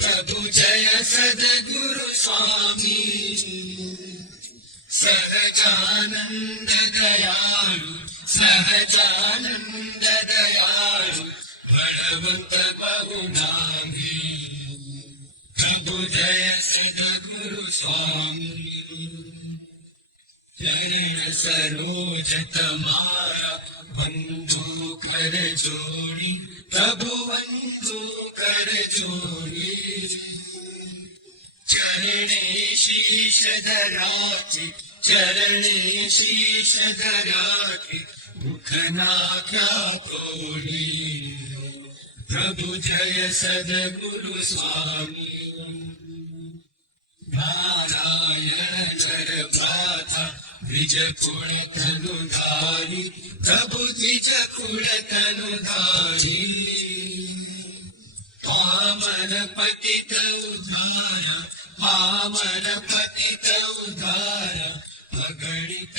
प्रभु जय सद्गुरु स्वामी सहजानंद दयालु सहजानंद दयालु बलवंत बहुनामी प्रभु जय सद्गुरु स्वामी चरण सरोज तमारा बंधु कर जोड़ी प्रभु बंधु कर जोड़ी चरणे शीश धराके चरणे शीश धराके मुखना क्या तोड़ी प्रभु जय सद्गुरु स्वामी नारायण भ्राता द्विज कुल तनुधारी प्रभु द्विज कुल तनुधारी पावन पतित उद्धार पावन पतित उद्धार अगणित